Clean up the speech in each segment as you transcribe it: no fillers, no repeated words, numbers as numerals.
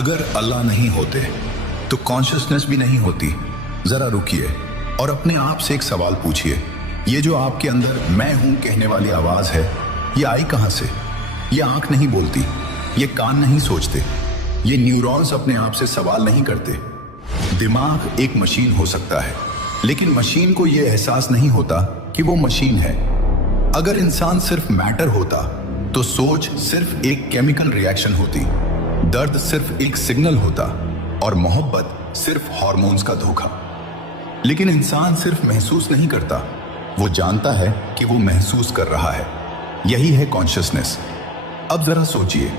अगर अल्लाह नहीं होते तो कॉन्शियसनेस भी नहीं होती। जरा रुकिए और अपने आप से एक सवाल पूछिए, ये जो आपके अंदर मैं हूं कहने वाली आवाज है, ये आई कहां से? ये आंख नहीं बोलती, ये कान नहीं सोचते, ये न्यूरॉन्स अपने आप से सवाल नहीं करते। दिमाग एक मशीन हो सकता है, लेकिन मशीन को यह एहसास नहीं होता कि वो मशीन है। अगर इंसान सिर्फ मैटर होता तो सोच सिर्फ एक केमिकल रिएक्शन होती, दर्द सिर्फ एक सिग्नल होता और मोहब्बत सिर्फ हार्मोन्स का धोखा। लेकिन इंसान सिर्फ महसूस नहीं करता, वो जानता है कि वो महसूस कर रहा है। यही है कॉन्शियसनेस। अब जरा सोचिए,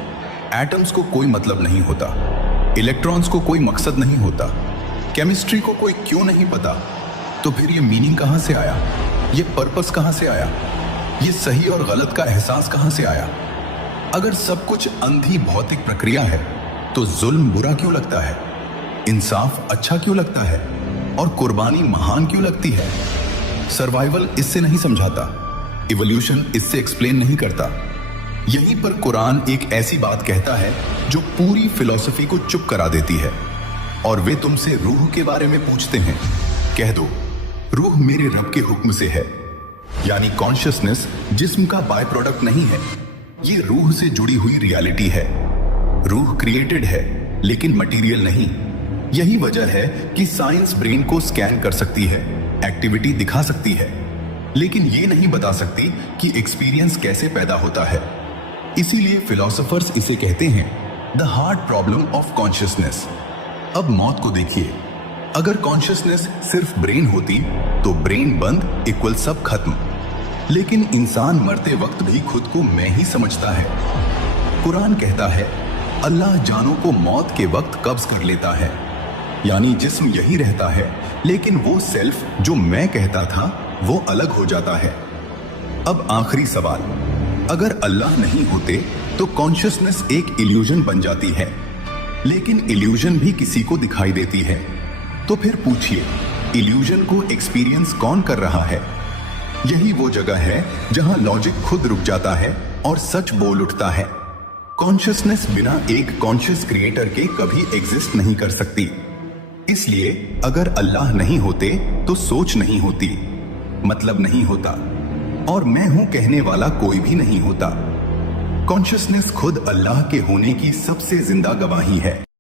एटम्स को कोई मतलब नहीं होता, इलेक्ट्रॉन्स को कोई मकसद नहीं होता, केमिस्ट्री को कोई क्यों नहीं पता, तो फिर ये मीनिंग कहां से आया? ये पर्पस कहां से आया? ये सही और गलत का एहसास कहां से आया? अगर सब कुछ अंधी भौतिक प्रक्रिया है तो जुल्म बुरा क्यों लगता है, इंसाफ अच्छा क्यों लगता है और कुर्बानी महान क्यों लगती है? सर्वाइवल इससे नहीं समझाता, इवोल्यूशन इससे एक्सप्लेन नहीं करता। यहीं पर कुरान एक ऐसी बात कहता है जो पूरी फिलॉसफी को चुप करा देती है। और वे तुमसे रूह के बारे में पूछते हैं, कह दो रूह मेरे रब के हुक्म से है। यानी कॉन्शियसनेस जिस्म का बाय प्रोडक्ट नहीं है, ये रूह से जुड़ी हुई रियलिटी है। रूह क्रिएटेड है लेकिन मटेरियल नहीं। यही वजह है कि साइंस ब्रेन को स्कैन कर सकती है, एक्टिविटी दिखा सकती है, लेकिन ये नहीं बता सकती कि एक्सपीरियंस कैसे पैदा होता है। इसीलिए फिलोसोफर्स इसे कहते हैं the hard problem of consciousness. अब मौत को देखिए, अगर कॉन्शियसनेस सिर्फ ब्रेन होती तो ब्रेन बंद इक्वल सब खत्म। लेकिन इंसान मरते वक्त भी खुद को मैं ही समझता है। कुरान कहता है अल्लाह जानों को मौत के वक्त कब्ज कर लेता है, यानी जिस्म यही रहता है लेकिन वो सेल्फ जो मैं कहता था वो अलग हो जाता है। अब आखिरी सवाल, अगर अल्लाह नहीं होते तो कॉन्शियसनेस एक इल्यूजन बन जाती है, लेकिन इल्यूजन भी किसी को दिखाई देती है। तो फिर पूछिए, इल्यूजन को एक्सपीरियंस कौन कर रहा है? यही वो जगह है जहां लॉजिक खुद रुक जाता है और सच बोल उठता है। कॉन्शियसनेस बिना एक कॉन्शियस क्रिएटर के कभी एग्जिस्ट नहीं कर सकती। इसलिए अगर अल्लाह नहीं होते तो सोच नहीं होती, मतलब नहीं होता, और मैं हूं कहने वाला कोई भी नहीं होता। कॉन्शियसनेस खुद अल्लाह के होने की सबसे जिंदा गवाही है।